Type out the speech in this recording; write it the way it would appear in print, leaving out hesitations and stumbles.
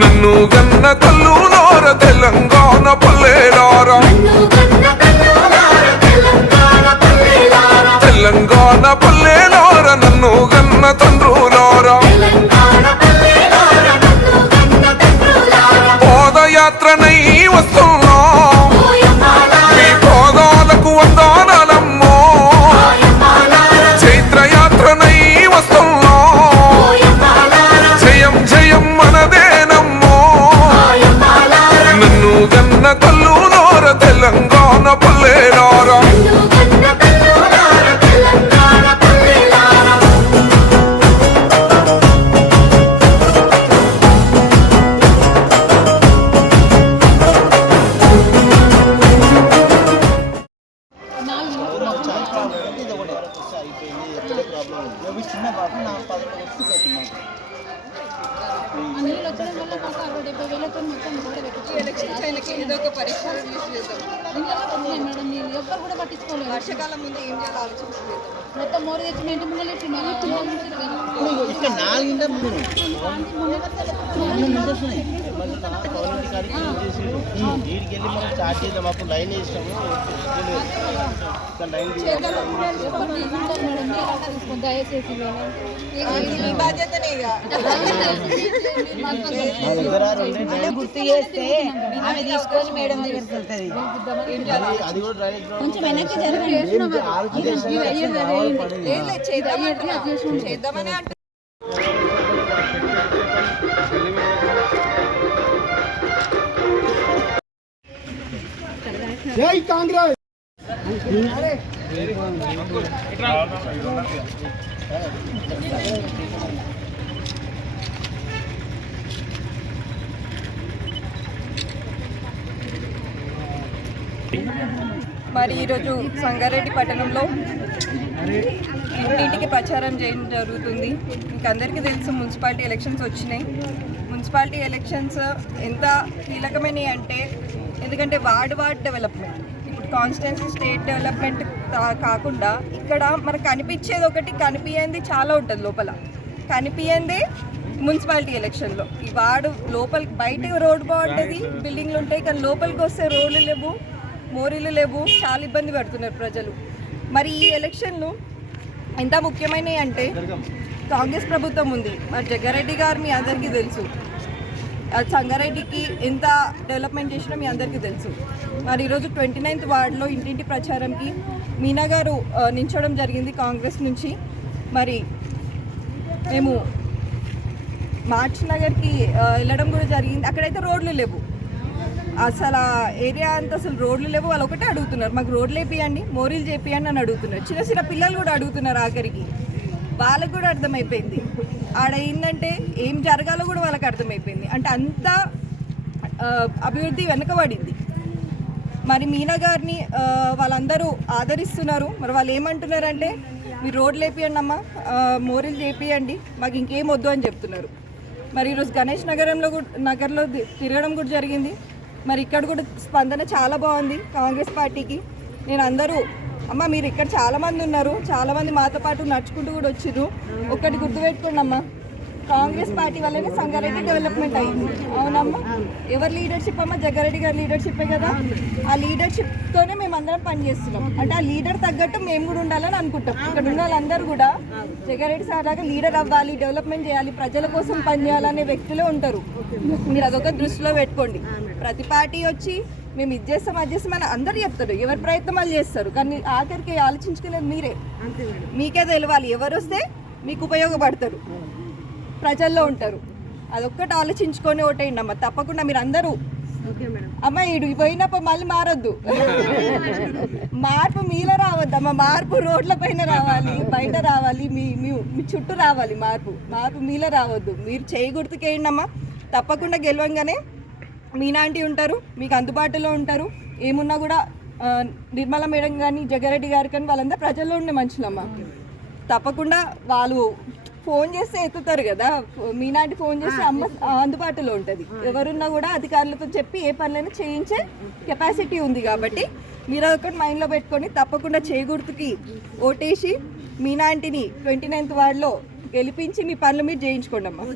నన్ను గన్న తల్లులార తెలంగాణ పల్లెలారా, తెలంగాణ పల్లెలార, నన్ను గన్న తండ్రులారా, పాదయాత్రనై వస్తున్నా మీ పాదాలకు వందనాలమ్మో, చైత్రయాత్రనై వస్తున్నా జయం జయం మనదేనమ్మో, నన్ను గన్న తల్లులార తెలంగాణ పల్లెలారా. వర్షాకాలం ముందు ఏం చేయాలో ఆలోచించలేదు. మొత్తం మోరు తెచ్చి మీ ఇంటి ముందు స్టార్ట్ చేద్దాం. అప్పుడు లైన్ వేసినాము, దయచేసి మీ బాధ్యతనే గుర్తు చేస్తే ఆమె తీసుకొని మేడం దగ్గరికి వెళ్తుంది. అది కూడా డ్రైనేజ్ కొంచెం వెనక్కి జరగండి. చేద్దామని అంటే జై కాంగ్రెస్. మరి ఈరోజు సంగారెడ్డి పట్టణంలో ఇంటింటికి ప్రచారం చేయడం జరుగుతుంది. మీకు అందరికీ తెలుసు మున్సిపాలిటీ ఎలక్షన్స్ వచ్చినాయి. మున్సిపాలిటీ ఎలక్షన్స్ ఎంత కీలకమైనవి అంటే, ఎందుకంటే వార్డ్ డెవలప్మెంట్, ఇప్పుడు కాన్స్టిట్యున్సీ స్టేట్ డెవలప్మెంట్ కాకుండా ఇక్కడ మనకు కనిపించేది ఒకటి, కనిపించేది చాలా ఉంటుంది లోపల. కనిపించేదే మున్సిపాలిటీ ఎలక్షన్లో ఈ వార్డు లోపల, బయట రోడ్డు బాగుంటుంది, బిల్డింగ్లు ఉంటాయి, కానీ లోపలికి వస్తే రోడ్లు లేవు, మోరీలు లేవు, చాలా ఇబ్బంది పడుతున్నారు ప్రజలు. మరి ఈ ఎలక్షన్లు ఎంత ముఖ్యమైనవి అంటే, కాంగ్రెస్ ప్రభుత్వం ఉంది, మరి జగ్గారెడ్డి గారు మీ అందరికీ తెలుసు, సంగారెడ్డికి ఎంత డెవలప్మెంట్ చేసినా మీ అందరికీ తెలుసు. మరి ఈరోజు 29th వార్డులో ఇంటింటి ప్రచారంకి మీనా గారు నించడం జరిగింది కాంగ్రెస్ నుంచి. మరి మేము మార్చ్ నగర్కి వెళ్ళడం కూడా జరిగింది. అక్కడైతే రోడ్లు లేవు, అసలు ఆ ఏరియా అంతా అసలు రోడ్లు లేవు. వాళ్ళు ఒకటే అడుగుతున్నారు, మాకు రోడ్లు వేపియండి, మోరీలు చేపియండి అని అడుగుతున్నారు. చిన్న చిన్న పిల్లలు కూడా అడుగుతున్నారు. ఆఖరికి వాళ్ళకు కూడా అర్థమైపోయింది ఆడ ఏంటంటే ఏం జరగాలో కూడా వాళ్ళకి అర్థమైపోయింది. అంటే అంత అభివృద్ధి వెనకబడింది. మరి మీనా గారిని వాళ్ళందరూ ఆదరిస్తున్నారు. మరి వాళ్ళు ఏమంటున్నారంటే, మీరు రోడ్లు వేపియండి అమ్మా, మోరీలు చేపియండి, మాకు ఇంకేం వద్దు అని చెప్తున్నారు. మరి ఈరోజు గణేష్ నగర్లో తిరగడం కూడా జరిగింది. మరి ఇక్కడ కూడా స్పందన చాలా బాగుంది కాంగ్రెస్ పార్టీకి. నేను అందరూ అమ్మ, మీరు ఇక్కడ చాలామంది ఉన్నారు, చాలామంది మాతో పాటు నడుచుకుంటూ కూడా వచ్చిర్రు. ఒక్కటి గుర్తుపెట్టుకోండి అమ్మ, కాంగ్రెస్ పార్టీ వల్లనే సంగారెడ్డి డెవలప్మెంట్ అయింది. అవునమ్మా, ఎవరి లీడర్షిప్ అమ్మ? జగ్గారెడ్డి గారి లీడర్షిప్పే కదా. ఆ లీడర్షిప్తోనే మేము అందరం పనిచేస్తున్నాం. అంటే ఆ లీడర్ తగ్గట్టు మేము కూడా ఉండాలని అనుకుంటాం. ఇక్కడ ఉన్న వాళ్ళందరూ కూడా జగ్గారెడ్డి సార్ లాగా లీడర్ అవ్వాలి, డెవలప్మెంట్ చేయాలి, ప్రజల కోసం పనిచేయాలనే వ్యక్తులే ఉంటారు. మీరు అదొక దృష్టిలో పెట్టుకోండి. ప్రతి పార్టీ వచ్చి మేము ఇది చేస్తాం, అది చేస్తామని అందరూ చెప్తారు, ఎవరి ప్రయత్నం వాళ్ళు చేస్తారు, కానీ ఆఖరికి ఆలోచించుకునేది మీరే. మీకే తెలియాలి ఎవరు వస్తే మీకు ఉపయోగపడతారు, ప్రజల్లో ఉంటారు. అదొక్కటి ఆలోచించుకొని ఓటేయండి అమ్మ, తప్పకుండా. మీరు అందరూ అమ్మ ఇడు పోయినప్పుడు మళ్ళీ మారొద్దు, మార్పు మీలో రావద్దు అమ్మ, మార్పు రోడ్ల పైన రావాలి, బయట రావాలి, మీ చుట్టూ రావాలి మార్పు మీలో రావద్దు. మీరు చేయి గుర్తుకేయండి అమ్మ, తప్పకుండా గెలవంగానే మీనాంటి ఉంటారు, మీకు అందుబాటులో ఉంటారు. ఏమున్నా కూడా నిర్మల మేడం కానీ జగ్గారెడ్డి గారు కానీ వాళ్ళందరూ ప్రజల్లో ఉండే మనుషులమ్మ. తప్పకుండా వాళ్ళు ఫోన్ చేస్తే ఎత్తుతారు కదా, మీనాటి ఫోన్ చేస్తే అమ్మ అందుబాటులో ఉంటుంది. ఎవరున్నా కూడా అధికారులతో చెప్పి ఏ పనులైనా చేయించే కెపాసిటీ ఉంది. కాబట్టి మీరు ఒకటి మైండ్లో పెట్టుకొని తప్పకుండా చేకూర్తుకి ఓటేసి మీనాంటిని 29th వార్డులో గెలిపించి మీ పనులు మీరు చేయించుకోండి అమ్మా.